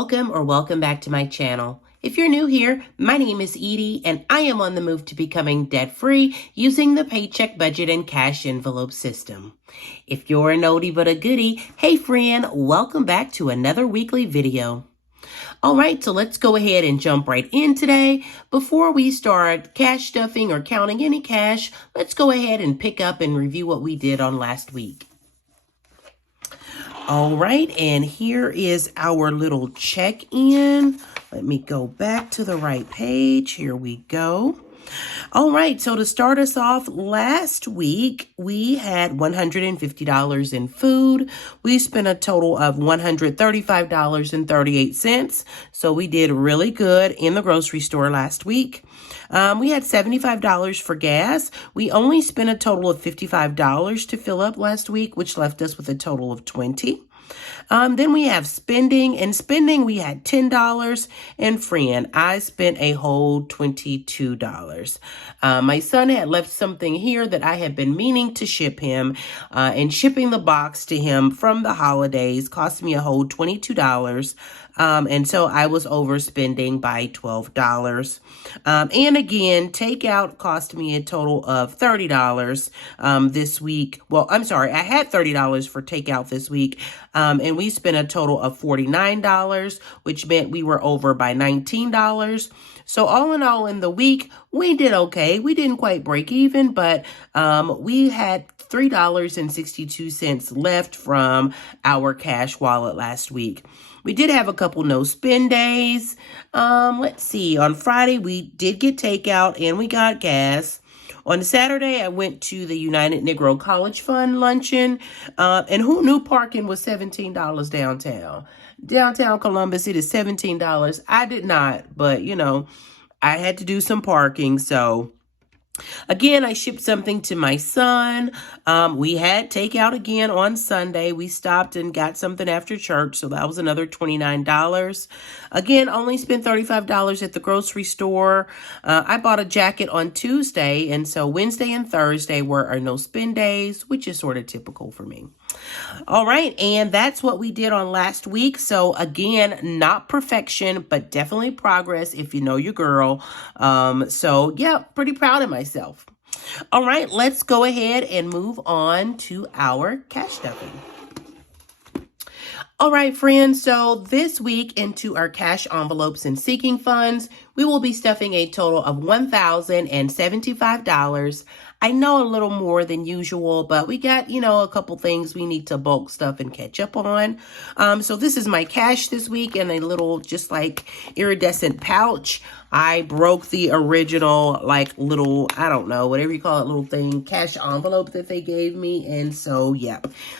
welcome back to my channel. If you're new here, my name is Edie and I am on the move to becoming debt-free using the Paycheck budget and cash envelope system. If you're an oldie but a goodie, hey friend, welcome back to another weekly video. All right, so let's go ahead and jump right in today. Before we start cash stuffing or counting any cash, let's go ahead and pick up and review what we did on last week. All right, and here is our little check-in. Let me go back to the right page. Here we go. All right, so to start us off, last week we had $150 in food. We spent a total of $135.38. So we did really good in the grocery store last week. We had $75 for gas. We only spent a total of $55 to fill up last week, which left us with a total of $20. Then we have spending. In spending, we had $10. And friend, I spent a whole $22. My son had left something here that I had been meaning to ship him. And shipping the box to him from the holidays cost me a whole $22. And so I was overspending by $12. And again, takeout cost me a total of $30 this week. Well, I'm sorry, I had $30 for takeout this week. And we spent a total of $49, which meant we were over by $19. So all in all, in the week, we did okay. We didn't quite break even, but we had $3.62 left from our cash wallet last week. We did have a couple no spend days. Let's see. On Friday, we did get takeout and we got gas. On Saturday, I went to the United Negro College Fund luncheon. And who knew parking was $17 downtown? Downtown Columbus, it is $17. I did not, but you know, I had to do some parking, so again, I shipped something to my son. We had takeout again on Sunday. We stopped and got something after church, so that was another $29. Again, only spent $35 at the grocery store. I bought a jacket on Tuesday, and so Wednesday and Thursday were our no spend days, which is sort of typical for me. All right, and that's what we did on last week. So again, not perfection, but definitely progress if you know your girl. So yeah, pretty proud of myself. All right, let's go ahead and move on to our cash stuffing. All right, friends, so this week into our cash envelopes and seeking funds, we will be stuffing a total of $1,075. I know a little more than usual, but we got, a couple things we need to bulk stuff and catch up on. So this is my cash this week in a little, just like iridescent pouch. I broke the original, little, I don't know, whatever you call it, little thing, cash envelope that they gave me. And so, yeah,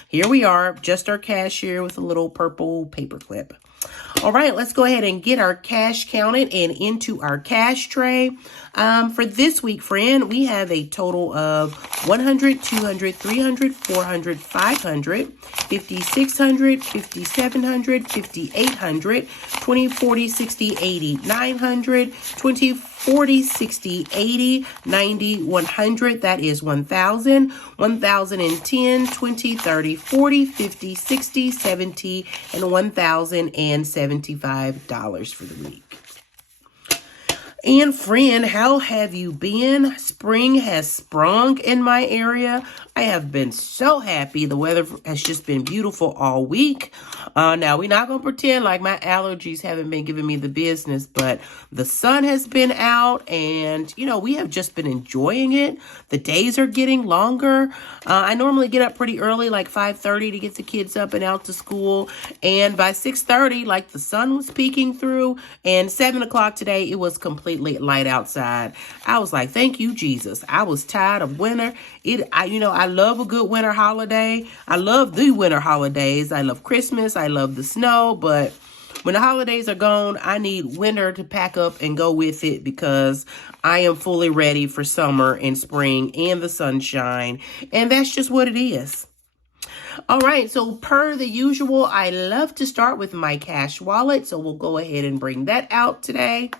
here we are, just our cash here with a little purple paper clip. All right, let's go ahead and get our cash counted and into our cash tray. For this week, friend, we have a total of $100, $200, $300, $400, $500, $50, $600, $50, $700, $50, $800, $20, $40, $60, $80, $900, $20, $40, $60, $80, $90, $100, that is $1,000, $1,010, $20, $30, $40, $50, $60, $70, and $1,075 for the week. And friend, how have you been? Spring has sprung in my area. I have been so happy. The weather has just been beautiful all week. Now, we're not going to pretend like my allergies haven't been giving me the business, but the sun has been out and, we have just been enjoying it. The days are getting longer. I normally get up pretty early, like 5:30 to get the kids up and out to school. And by 6:30, the sun was peeking through, and 7 o'clock today, it was completely light outside. I was like, thank you, Jesus. I was tired of winter. I love a good winter holiday. I love the winter holidays. I love Christmas. I love the snow. But when the holidays are gone, I need winter to pack up and go with it because I am fully ready for summer and spring and the sunshine. And that's just what it is. All right, so per the usual, I love to start with my cash wallet. So we'll go ahead and bring that out today.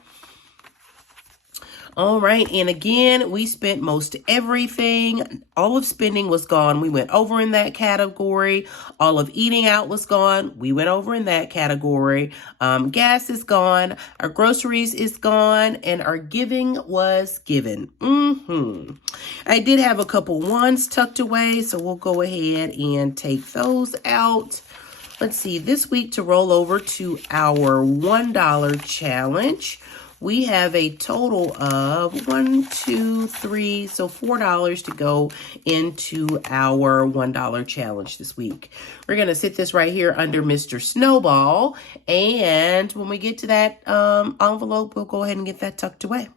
All right, and again, we spent most everything. All of spending was gone. We went over in that category. All of eating out was gone. We went over in that category. Gas is gone. Our groceries is gone, and our giving was given. I did have a couple ones tucked away, so we'll go ahead and take those out. Let's see, this week to roll over to our $1 challenge. We have a total of so $4 to go into our $1 challenge this week. We're going to sit this right here under Mr. Snowball. And when we get to that envelope, we'll go ahead and get that tucked away.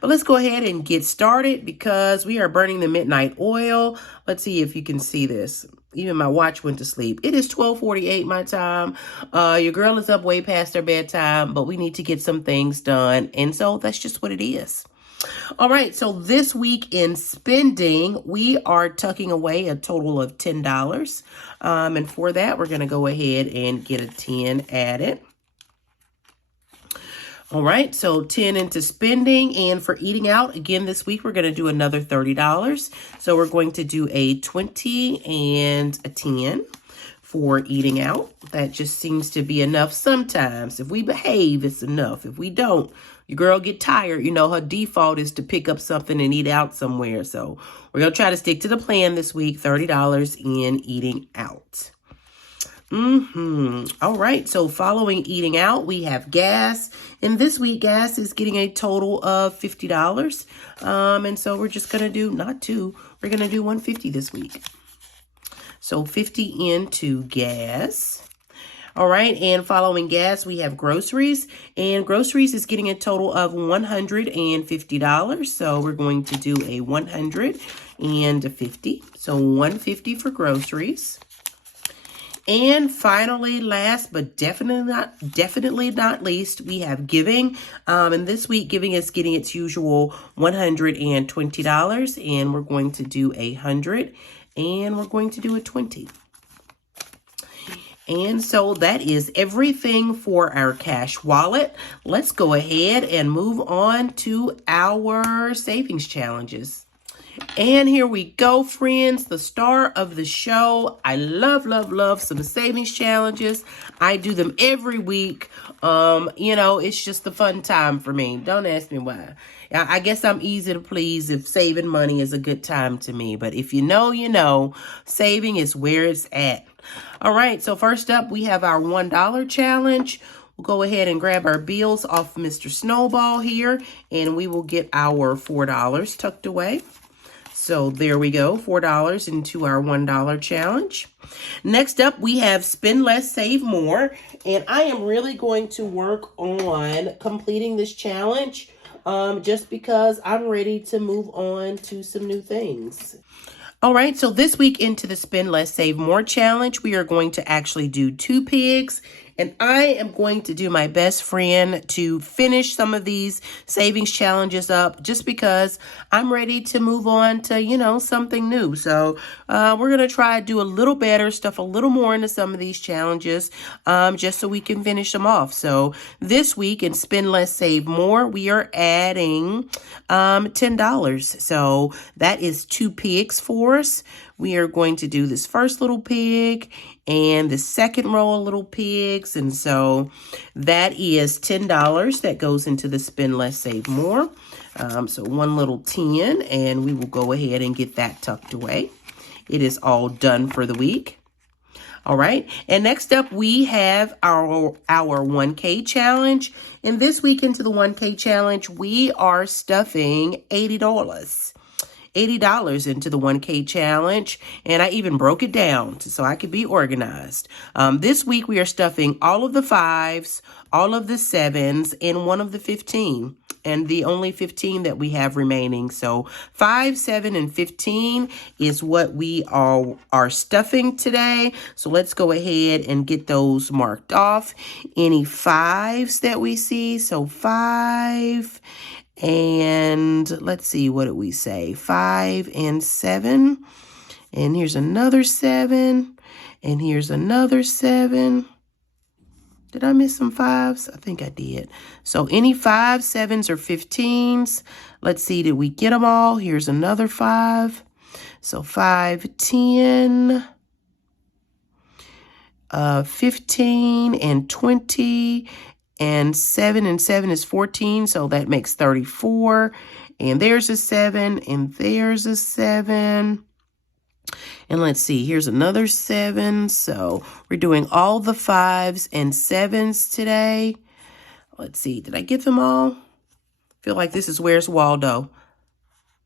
But let's go ahead and get started because we are burning the midnight oil. Let's see if you can see this. Even my watch went to sleep. It is 12:48 my time. Your girl is up way past her bedtime, but we need to get some things done. And so that's just what it is. All right, so this week in spending, we are tucking away a total of $10. And for that, we're going to go ahead and get a 10 added. All right, so 10 into spending, and for eating out, again, this week, we're going to do another $30. So we're going to do a 20 and a 10 for eating out. That just seems to be enough sometimes. If we behave, it's enough. If we don't, your girl get tired. You know, her default is to pick up something and eat out somewhere. So we're going to try to stick to the plan this week, $30 in eating out. All right, so following eating out, we have gas. And this week, gas is getting a total of $50. And so we're just going to do, we're going to do $150 this week. So 50 into gas. All right, and following gas, we have groceries. And groceries is getting a total of $150. So we're going to do a 100 and a 50. So 150 for groceries. And finally, last but definitely not least, we have giving. And this week, giving is getting its usual $120. And we're going to do a 100. And we're going to do a 20. And so that is everything for our cash wallet. Let's go ahead and move on to our savings challenges. And here we go, friends, the star of the show. I love some savings challenges. I do them every week. You know, it's just a fun time for me. Don't ask me why. I guess I'm easy to please if saving money is a good time to me. But if you know, you know, saving is where it's at. All right, so first up, we have our $1 challenge. We'll go ahead and grab our bills off Mr. Snowball here, and we will get our $4 tucked away. So there we go, $4 into our $1 challenge. Next up, we have spend less, save more. And I am really going to work on completing this challenge just because I'm ready to move on to some new things. All right, so this week into the Spend Less, Save More challenge, we are going to actually do 2 pigs. And I am going to do my best, friend, to finish some of these savings challenges up just because I'm ready to move on to, you know, something new. So we're going to try to do a little better, stuff a little more into some of these challenges just so we can finish them off. So this week in Spend Less, Save More, we are adding $10. So that is 2 pigs for us. We are going to do this first little pig and the second row of little pigs. And so that is $10 that goes into the Spend Less, Save More. So one little 10, and we will go ahead and get that tucked away. It is all done for the week. All right. And next up, we have our 1K challenge. And this week into the 1K challenge, we are stuffing $80. $80 into the 1K challenge, and I even broke it down so I could be organized. This week we are stuffing all of the 5s, all of the 7s, and one of the 15, and the only 15 that we have remaining. So 5, 7, and 15 is what we are stuffing today. So let's go ahead and get those marked off. Any 5s that we see, so 5. And let's see, what did we say? 5 and 7. And here's another 7. And here's another 7. Did I miss some 5s? I think I did. So any 5s, 7s, or 15s. Let's see, did we get them all? Here's another 5. So 5, 10, 15, and 20, and 7 and 7 is 14, so that makes 34. And there's a 7, and there's a 7. And let's see, here's another 7. So we're doing all the 5s and 7s today. Let's see, did I get them all? Feel like this is Where's Waldo.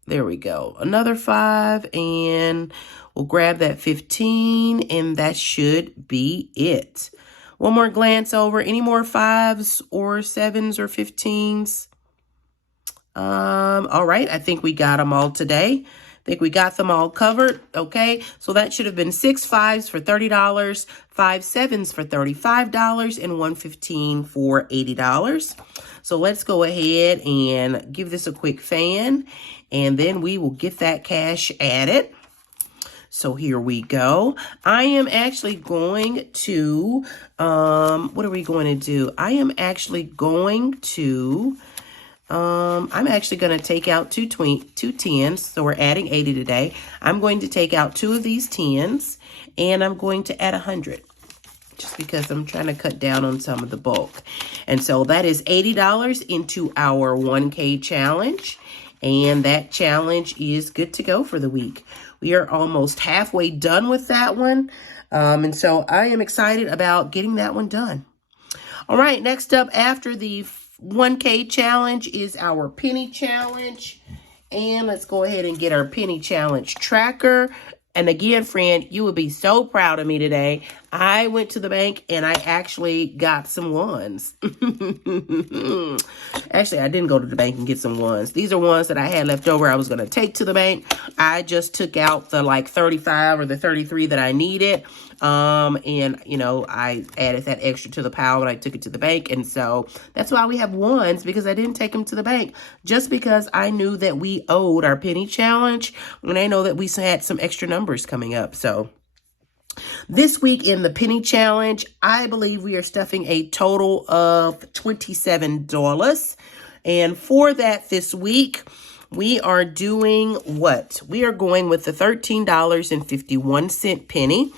There we go. Another 5, and we'll grab that 15, and that should be it. One more glance over. Any more 5s or 7s or 15s? All right, I think we got them all today. I think we got them all covered. Okay, so that should have been 6 5s for $30, 5 7s for $35, and 1 15 for $80. So let's go ahead and give this a quick fan, and then we will get that cash added. So here we go. I am actually going to, what are we going to do? I am actually going to, I'm actually going to take out two 10s. So we're adding 80 today. I'm going to take out 2 of these 10s, and I'm going to add 100. Just because I'm trying to cut down on some of the bulk. And so that is $80 into our 1K challenge. And that challenge is good to go for the week. We are almost halfway done with that one. And so I am excited about getting that one done. All right, next up after the 1K challenge is our penny challenge. And let's go ahead and get our penny challenge tracker. And again, friend, you would be so proud of me today. I went to the bank and I actually got some ones. Actually, I didn't go to the bank and get some ones. These are ones that I had left over I was going to take to the bank. I just took out the like 35 or the 33 that I needed. And, you know, I added that extra to the pile when I took it to the bank. And so that's why we have ones, because I didn't take them to the bank just because I knew that we owed our penny challenge. And I know that we had some extra numbers coming up. So this week in the penny challenge, I believe we are stuffing a total of $27. And for that this week, we are doing what? We are going with the $13.51 penny.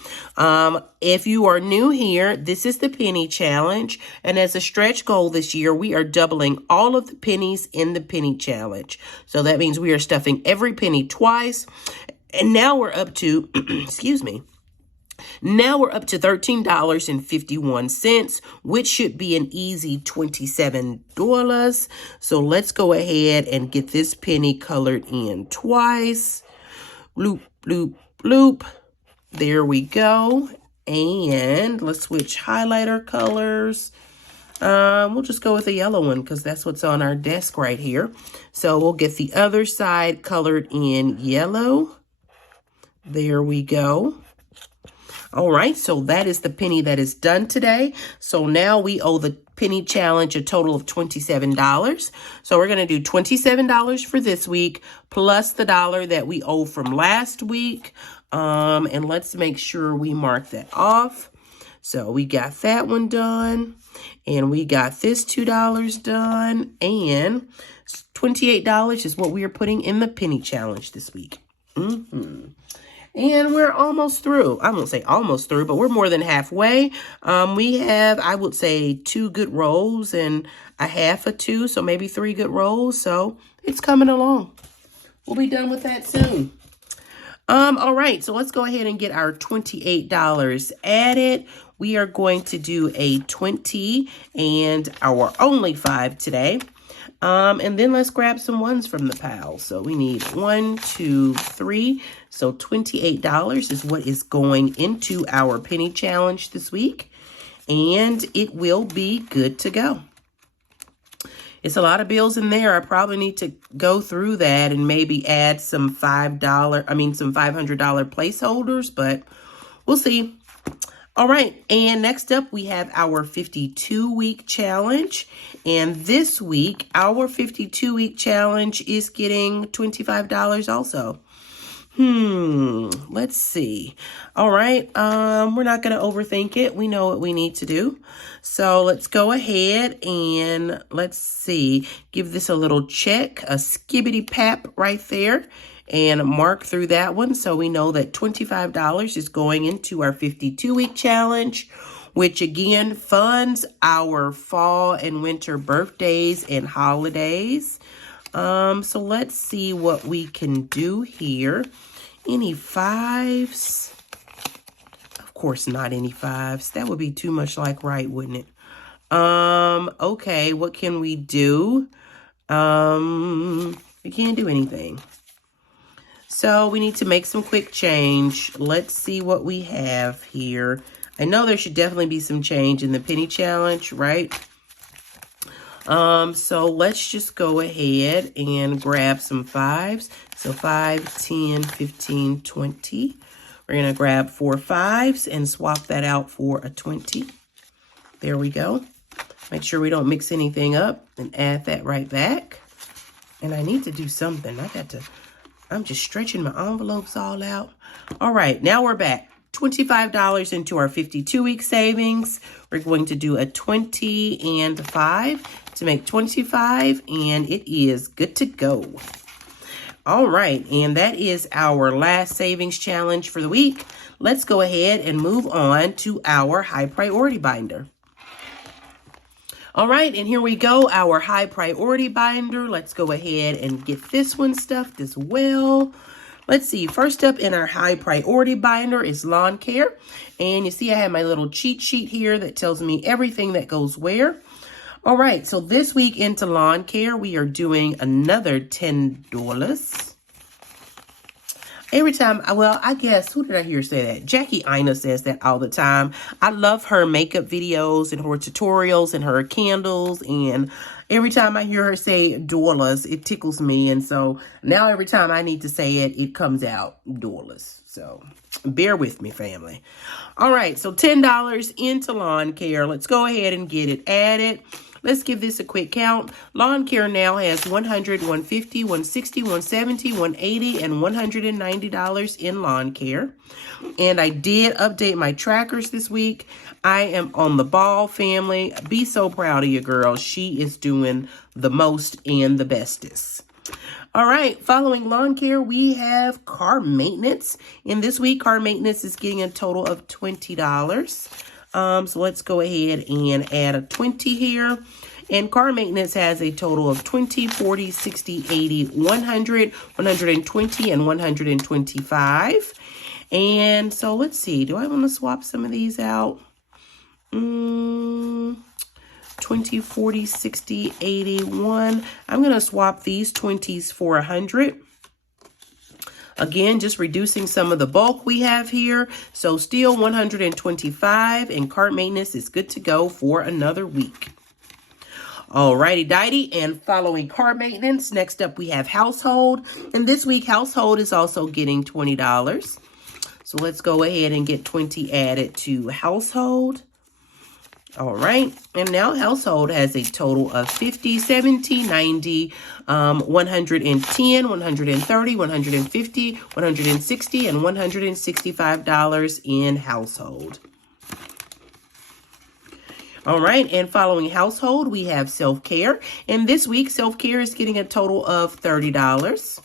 If you are new here, this is the penny challenge. And as a stretch goal this year, we are doubling all of the pennies in the penny challenge. So that means we are stuffing every penny twice. And now we're up to, excuse me. Now we're up to $13.51, which should be an easy $27. So let's go ahead and get this penny colored in twice. Bloop, bloop, bloop. There we go. And let's switch highlighter colors. We'll just go with a yellow one because that's what's on our desk right here. So we'll get the other side colored in yellow. There we go. All right, so that is the penny that is done today. So now we owe the penny challenge a total of $27. So we're going to do $27 for this week plus the $1 that we owe from last week. And let's make sure we mark that off. So we got that one done, and we got this $2 done, and $28 is what we are putting in the penny challenge this week. And we're almost through. I won't say almost through, but we're more than halfway. We have, I would say, 2 good rolls and a half of 2, so maybe 3 good rolls. So it's coming along. We'll be done with that soon. All right, so let's go ahead and get our $28 added. We are going to do a 20 and our only 5 today. And then let's grab some ones from the pile. So we need 1, 2, 3. So $28 is what is going into our penny challenge this week. And it will be good to go. It's a lot of bills in there. I probably need to go through that and maybe add some $500 placeholders, but we'll see. All right, and next up we have our 52-week challenge. And this week, our 52-week challenge is getting $25 also. Let's see. All right. We're not going to overthink it. We know what we need to do. So let's go ahead and let's see. Give this a little check, a skibbity pap right there, and mark through that one. So we know that $25 is going into our 52-week challenge, which again funds our fall and winter birthdays and holidays. So let's see what we can do here. Any fives? Of course not any fives. That would be too much like right, wouldn't it? Okay, what can we do? We can't do anything. So we need to make some quick change. Let's see what we have here. I know there should definitely be some change in the penny challenge, right? So let's just go ahead and grab some fives. So 5, 10, 15, 20. We're going to grab 4 fives and swap that out for a 20. There we go. Make sure we don't mix anything up and add that right back. And I need to do something. I'm just stretching my envelopes all out. All right, now we're back. $25 into our 52-week savings. We're going to do a 20 and 5 to make 25, and it is good to go. All right, and that is our last savings challenge for the week. Let's go ahead and move on to our high priority binder. All right, and here we go, our high priority binder. Let's go ahead and get this one stuffed as well. Let's see, first up in our high priority binder is lawn care. And you see I have my little cheat sheet here that tells me everything that goes where. All right, so this week into lawn care, we are doing another $10. Every time, well, I guess, who did I hear say that? Jackie Ina says that all the time. I love her makeup videos and her tutorials and her candles. And every time I hear her say dollars, it tickles me. And so now every time I need to say it, it comes out dollars. So bear with me, family. All right, so $10 into lawn care. Let's go ahead and get it added. Let's give this a quick count. Lawn care now has $100, $150, $160, $170, $180, and $190 in lawn care. And I did update my trackers this week. I am on the ball, family. Be so proud of your girl. She is doing the most and the bestest. All right, following lawn care, we have car maintenance. And this week, car maintenance is getting a total of $20. So let's go ahead and add a 20 here. And car maintenance has a total of 20, 40, 60, 80, 100, 120, and 125. And so let's see. Do I want to swap some of these out? 20, 40, 60, 81. I'm going to swap these 20s for 100. Again, just reducing some of the bulk we have here. So still 125, and cart maintenance is good to go for another week. Alrighty dighty, and following car maintenance, next up we have household. And this week, household is also getting $20. So let's go ahead and get 20 added to household. All right, and now household has a total of 50, 70, 90, 110, 130, 150, 160, and $165 in household. All right, and following household, we have self-care. And this week, self-care is getting a total of $30.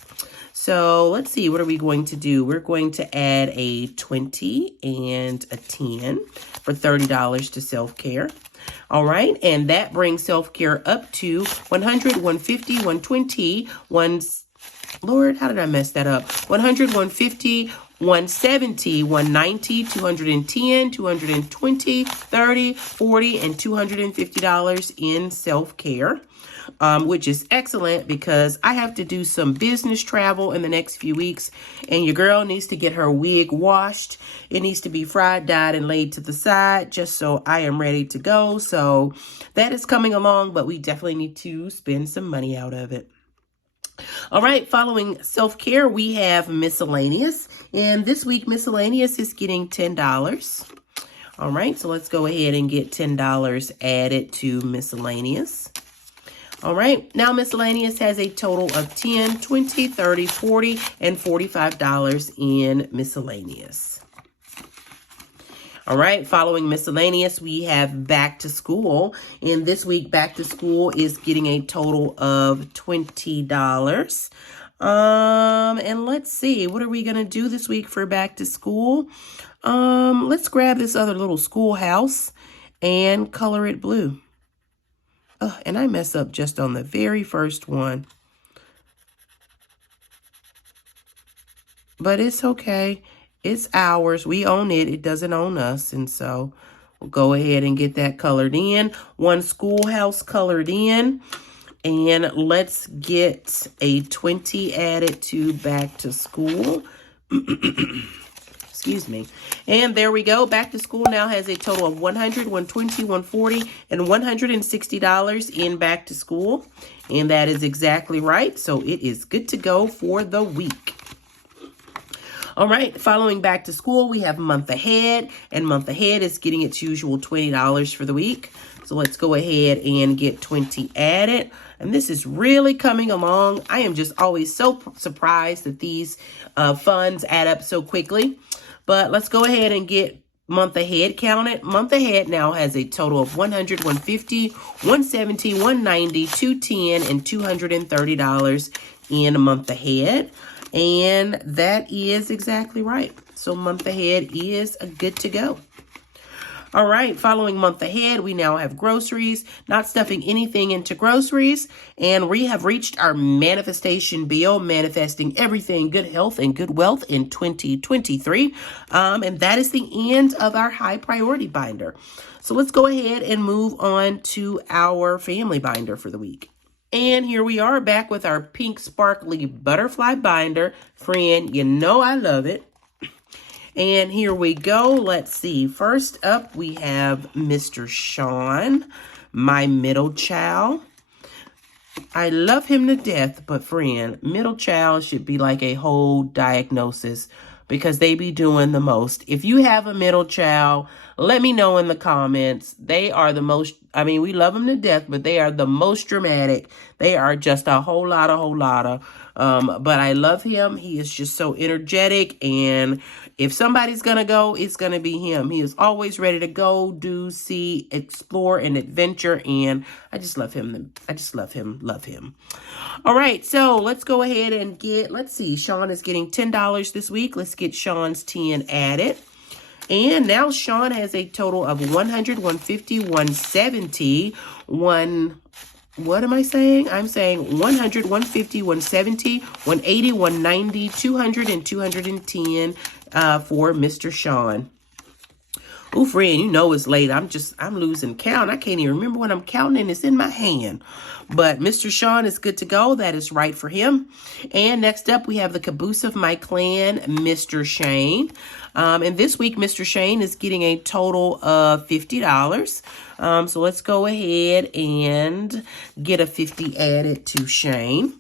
So let's see, what are we going to do? We're going to add a 20 and a 10 for $30 to self-care. All right, and that brings self-care up to 100, 150, 120, Lord, how did I mess that up? 100, 150, 170, 190, 210, 220, 30, 40, and $250 in self-care. Which is excellent because I have to do some business travel in the next few weeks, and your girl needs to get her wig washed. It needs to be fried, dyed, and laid to the side just so I am ready to go. So that is coming along, but we definitely need to spend some money out of it. All right, following self-care, we have miscellaneous, and this week miscellaneous is getting $10. All right, so let's go ahead and get $10 added to miscellaneous. All right, now miscellaneous has a total of $10, $20, $30, $40, and $45 in miscellaneous. All right, following miscellaneous, we have back to school. And this week, back to school is getting a total of $20. And let's see, what are we going to do this week for back to school? Let's grab this other little schoolhouse and color it blue. And I mess up just on the very first one. But it's okay. It's ours. We own it. It doesn't own us. And so we'll go ahead and get that colored in. One schoolhouse colored in. And let's get a 20 added to back to school. Excuse me. And there we go. Back to school now has a total of $100, $120, $140, and $160 in back to school. And that is exactly right. So it is good to go for the week. All right, following back to school, we have month ahead, and month ahead is getting its usual $20 for the week. So let's go ahead and get 20 added. And this is really coming along. I am just always so surprised that these funds add up so quickly. But let's go ahead and get month ahead counted. Month ahead now has a total of $100, $150, $170, $190, $210, and $230 in a month ahead. And that is exactly right. So month ahead is good to go. All right, following month ahead, we now have groceries, not stuffing anything into groceries. And we have reached our manifestation bill, manifesting everything, good health and good wealth in 2023. And that is the end of our high priority binder. So let's go ahead and move on to our family binder for the week. And here we are back with our pink sparkly butterfly binder. Friend, you know I love it. And here we go. Let's see. First up, we have Mr. Sean, my middle child. I love him to death, but friend, middle child should be like a whole diagnosis because they be doing the most. If you have a middle child, let me know in the comments. They are the most, I mean, we love them to death, but they are the most dramatic. They are just a whole lot of. But I love him. He is just so energetic. And if somebody's going to go, it's going to be him. He is always ready to go, do, see, explore, and adventure. And I just love him. Love him. All right. So let's go ahead and let's see. Sean is getting $10 this week. Let's get Sean's 10 added. And now Sean has a total of $100, $150, $170, what am I saying? I'm saying $100, $150, $170, $180, $190, $200, and $210 for Mr. Sean. Oh, friend, you know it's late. I'm losing count. I can't even remember what I'm counting, and it's in my hand. But Mr. Sean is good to go. That is right for him. And next up, we have the caboose of my clan, Mr. Shane. And this week, Mr. Shane is getting a total of $50. So let's go ahead and get a 50 added to Shane.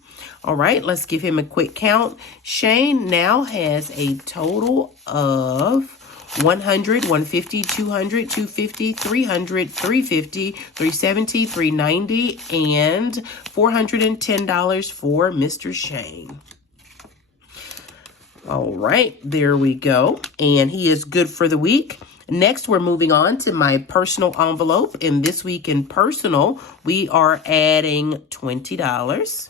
All right, let's give him a quick count. Shane now has a total of $100, $150, $200, $250, $300, $350, $370, $390, and $410 for Mr. Shane. All right, there we go. And he is good for the week. Next, we're moving on to my personal envelope. And this week in personal, we are adding $20.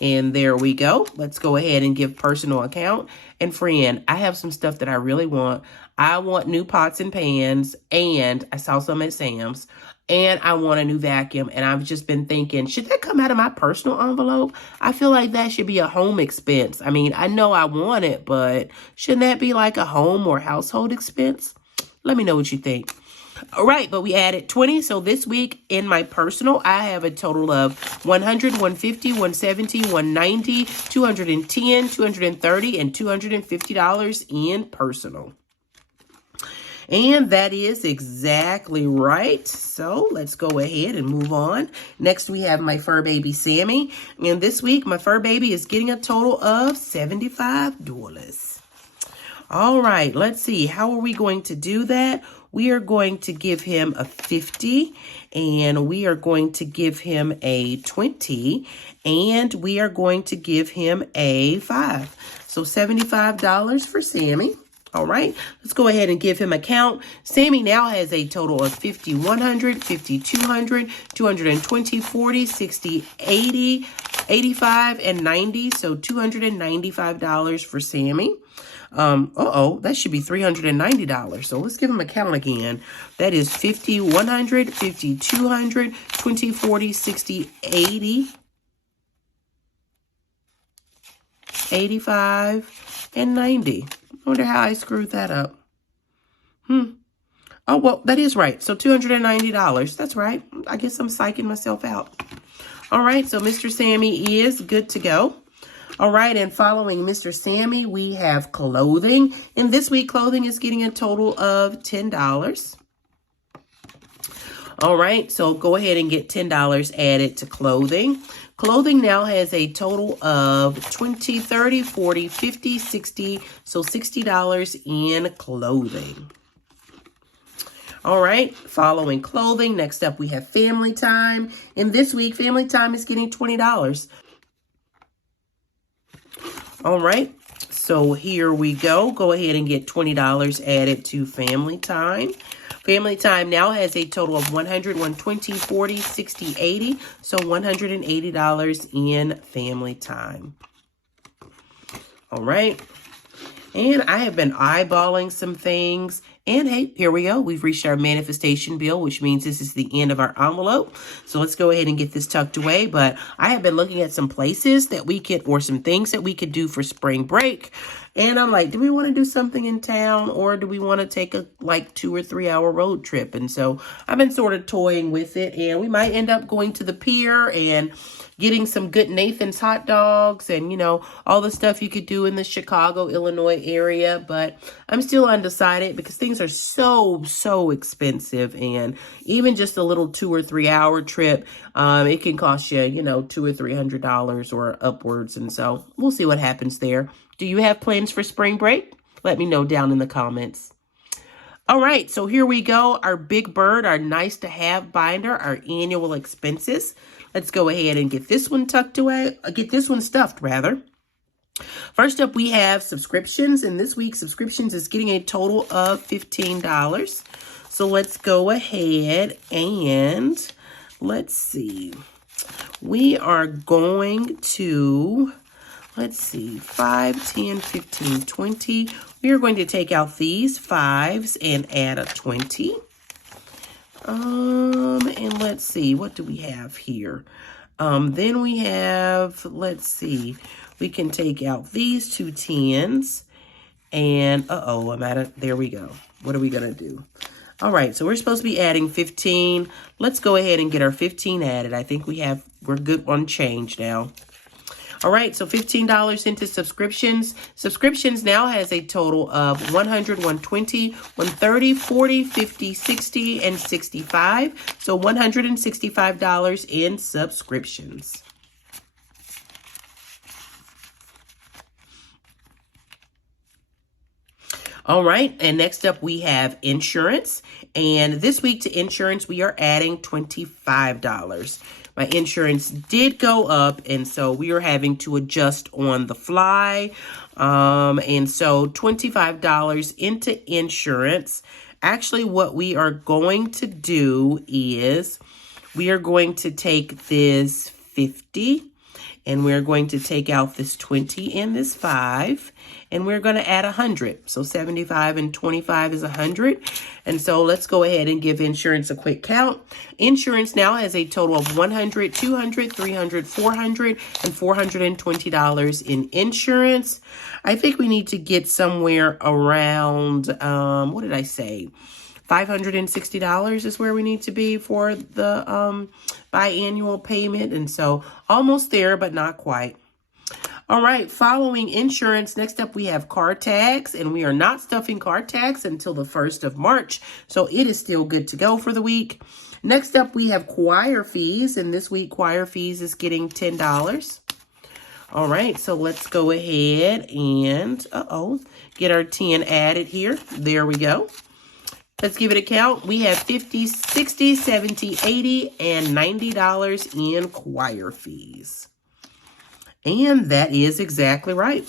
And there we go. Let's go ahead and give personal account. And friend, I have some stuff that I really want. I want new pots and pans, and I saw some at Sam's, and I want a new vacuum. And I've just been thinking, should that come out of my personal envelope? I feel like that should be a home expense. I mean, I know I want it, but shouldn't that be like a home or household expense? Let me know what you think. All right, but we added 20. So this week in my personal, I have a total of $100, $150, $170, $190, $210, $230, and $250 in personal. And that is exactly right. So let's go ahead and move on. Next, we have my fur baby, Sammy. And this week, my fur baby is getting a total of $75. All right, let's see. How are we going to do that? we are going to give him a 50, and we are going to give him a 20, and we are going to give him a 5. So $75 for Sammy. All right, let's go ahead and give him a count. Sammy now has a total of 50, 100, 50, 200, 220, 40, 60, 80, 85, and 90. So $295 for Sammy. That should be $390. So let's give him a count again. That is 50, 100, 50, 200, 20, 40, 60, 80, 85, and 90. I wonder how I screwed that up. Oh, well, that is right. So $290. That's right. I guess I'm psyching myself out. All right, so Mr. Sammy is good to go. All right, and following Mr. Sammy, we have clothing. And this week, clothing is getting a total of $10. All right, so go ahead and get $10 added to clothing. Clothing now has a total of 20, 30, 40, 50, 60, so $60 in clothing. All right, following clothing, next up we have family time. And this week, family time is getting $20. All right, so here we go. Go ahead and get $20 added to family time. Family time now has a total of 100, 120, 40, 60, 80. So $180 in family time. All right. And I have been eyeballing some things. And hey, here we go. We've reached our manifestation bill, which means this is the end of our envelope. So let's go ahead and get this tucked away. But I have been looking at some places that we could, or some things that we could do for spring break. And I'm like, do we want to do something in town, or do we want to take a 2 or 3 hour road trip? And so I've been sort of toying with it, and we might end up going to the pier and getting some good Nathan's hot dogs and, you know, all the stuff you could do in the Chicago, Illinois area. But I'm still undecided because things are so expensive. And even just a little 2 or 3 hour trip, it can cost you, you know, $200 or $300 or upwards. And so we'll see what happens there. Do you have plans for spring break? Let me know down in the comments. All right, so here we go. Our Big Bird, our nice to have binder, our annual expenses. Let's go ahead and get this one tucked away, get this one stuffed rather. First up, we have subscriptions, and this week subscriptions is getting a total of $15. So let's go ahead and let's see. We are going to, let's see, 5, 10, 15, 20. We are going to take out these 5s and add a 20. And let's see, what do we have here? Then we have, let's see, we can take out these 2 10s. And, I'm at it. There we go. What are we going to do? All right, so we're supposed to be adding 15. Let's go ahead and get our 15 added. I think we're good on change now. All right, so $15 into subscriptions. Subscriptions now has a total of 100, 120, 130, 40, 50, 60, and 65. So $165 in subscriptions. All right, and next up we have insurance. And this week to insurance, we are adding $25. My insurance did go up, and so we are having to adjust on the fly. And so $25 into insurance. Actually, what we are going to do is we are going to take this 50, and we're going to take out this 20 and this 5, and we're going to add 100. So 75 and 25 is 100. And so let's go ahead and give insurance a quick count. Insurance now has a total of 100, 200, 300, 400, and $420 in insurance. I think we need to get somewhere around, what did I say? $560 is where we need to be for the biannual payment. And so almost there, but not quite. All right, following insurance, next up we have car tags, and we are not stuffing car tags until the 1st of March. So it is still good to go for the week. Next up we have choir fees, and this week choir fees is getting $10. All right, so let's go ahead and, get our 10 added here. There we go. Let's give it a count. We have $50, $60, $70, $80, and $90 in choir fees. And that is exactly right.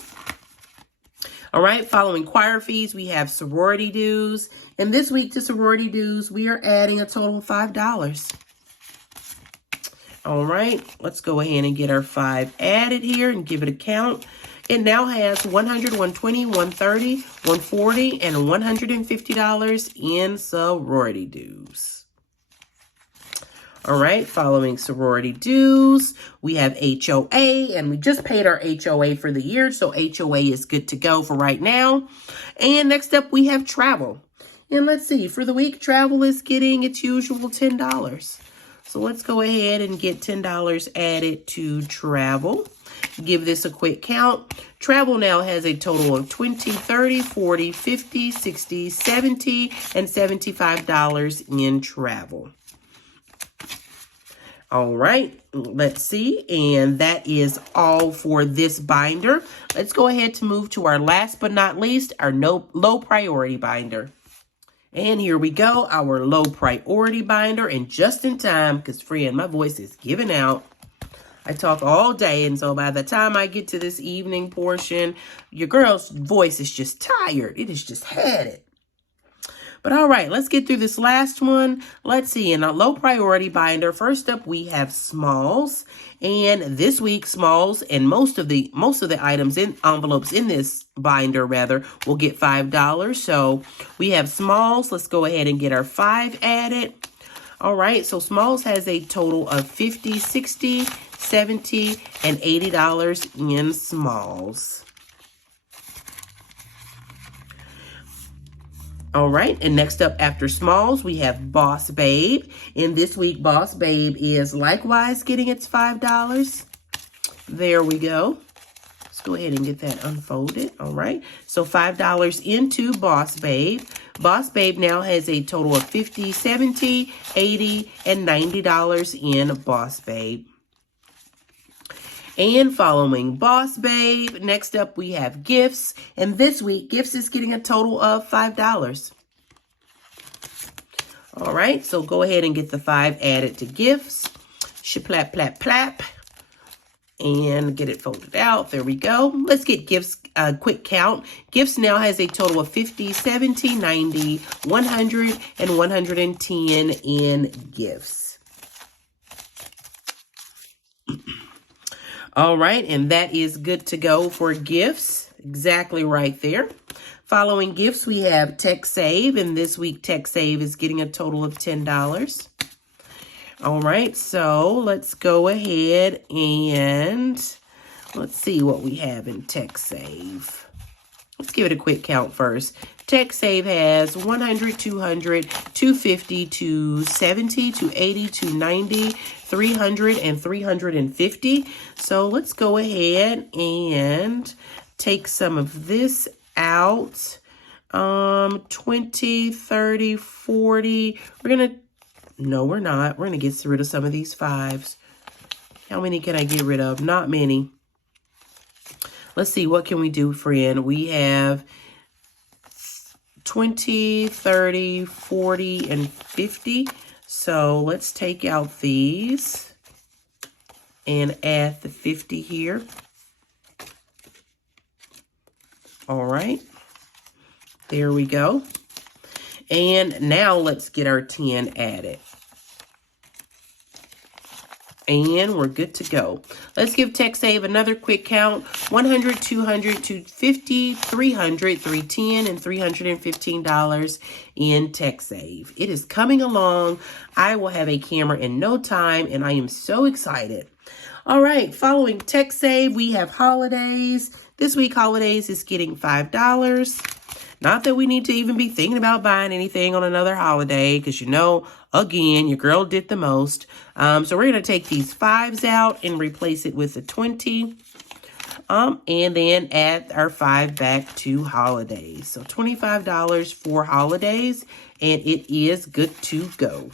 All right, following choir fees, we have sorority dues. And this week to sorority dues, we are adding a total of $5. All right, let's go ahead and get our 5 added here and give it a count. It now has $100, $120, $130, $140, and $150 in sorority dues. All right, following sorority dues, we have HOA, and we just paid our HOA for the year, so HOA is good to go for right now. And next up, we have travel. And let's see, for the week, travel is getting its usual $10. So let's go ahead and get $10 added to travel. Give this a quick count. Travel now has a total of $20, $30, $40, $50, $60, $70, and $75 in travel. All right, let's see. And that is all for this binder. Let's go ahead to move to our last but not least, our low priority binder. And here we go, our low priority binder. And just in time, because friend, my voice is giving out. I talk all day, and so by the time I get to this evening portion, your girl's voice is just tired. It has just had it. But all right, let's get through this last one. Let's see, in a low priority binder, first up we have smalls. And this week, smalls and most of the items in envelopes in this binder rather will get $5. So we have smalls. Let's go ahead and get our 5 added. All right, so smalls has a total of $50, $60, $70, and $80 in smalls. All right, and next up after smalls, we have Boss Babe. And this week, Boss Babe is likewise getting its $5. There we go. Let's go ahead and get that unfolded. All right, so $5 into Boss Babe. Boss Babe now has a total of $50, $70, $80, and $90 in Boss Babe. And following Boss Babe, next up we have Gifts. And this week, Gifts is getting a total of $5. All right, so go ahead and get the 5 added to Gifts. Shaplap, plap, plap. And get it folded out. There we go. Let's get Gifts a quick count. Gifts now has a total of $50, $70, $90, $100, and $110 in Gifts. All right, and that is good to go for Gifts. Exactly right there. Following Gifts, we have Tech Save, and this week Tech Save is getting a total of $10. All right, so let's go ahead and let's see what we have in Tech Save. Let's give it a quick count first. Tech Save has $100, $200, $250, $270, $280, $290, $300, and $350. So let's go ahead and take some of this out. 20, 30, 40. No, we're not. We're going to get rid of some of these 5s. How many can I get rid of? Not many. Let's see. What can we do, friend? We have 20, 30, 40, and 50. So let's take out these and add the 50 here. All right. There we go. And now let's get our 10 added. And we're good to go. Let's give Tech Save another quick count. 100, 200, 250, 300, 310, and $315 in Tech Save. It is coming along. I will have a camera in no time, and I am so excited. All right, following Tech Save, we have Holidays. This week, Holidays is getting $5. Not that we need to even be thinking about buying anything on another holiday, because you know, again, your girl did the most. So we're going to take these 5s out and replace it with a 20. And then add our 5 back to Holidays. So $25 for Holidays, and it is good to go.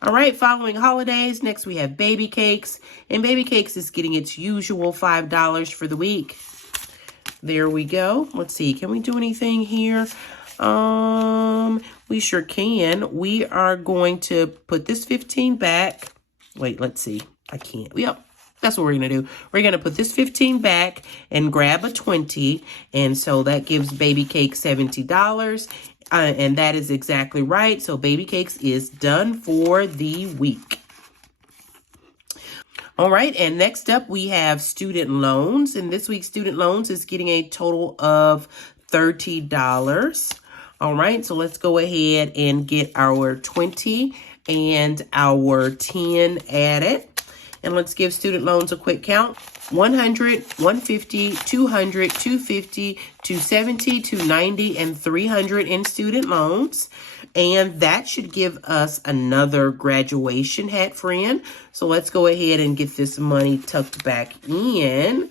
All right, following Holidays, next we have Baby Cakes. And Baby Cakes is getting its usual $5 for the week. There we go. Let's see. Can we do anything here? We sure can. We are going to put this 15 back. Wait, let's see. I can't. Yep. That's what we're going to do. We're going to put this 15 back and grab a 20. And so that gives Baby Cakes $70. And that is exactly right. So Baby Cakes is done for the week. All right, and next up we have student loans. And this week's student loans is getting a total of $30. All right, so let's go ahead and get our 20 and our 10 added. And let's give student loans a quick count. 100, 150, 200, 250, 270, 290, and 300 in student loans. And that should give us another graduation hat, friend. So let's go ahead and get this money tucked back in.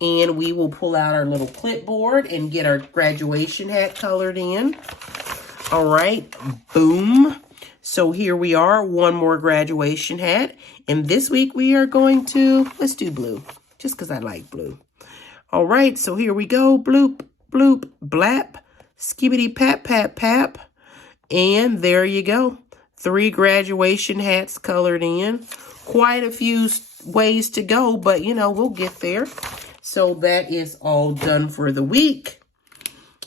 And we will pull out our little clipboard and get our graduation hat colored in. All right, boom. So here we are, one more graduation hat. And this week we are going to, let's do blue, just because I like blue. All right, so here we go. Bloop, bloop, blap, skibbity, pap, pap, pap. And there you go. 3 graduation hats colored in. Quite a few ways to go, but you know, we'll get there. So that is all done for the week.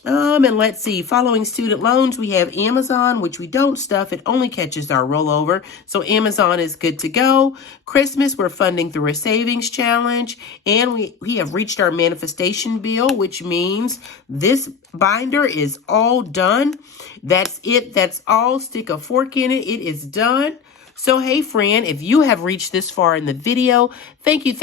And let's see, following student loans, we have Amazon, which we don't stuff. It only catches our rollover. So Amazon is good to go. Christmas, we're funding through a savings challenge. And we have reached our manifestation bill, which means this binder is all done. That's it. That's all. Stick a fork in it. It is done. So, hey, friend, if you have reached this far in the video, thank you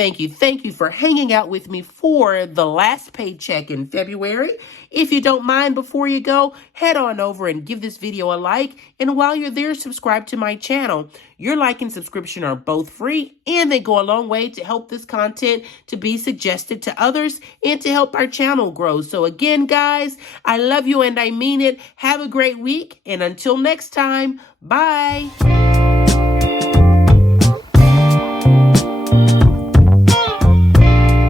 for hanging out with me for the last paycheck in February. If you don't mind, before you go, head on over and give this video a like. And while you're there, subscribe to my channel. Your like and subscription are both free, and they go a long way to help this content to be suggested to others and to help our channel grow. So again, guys, I love you and I mean it. Have a great week. And until next time, bye.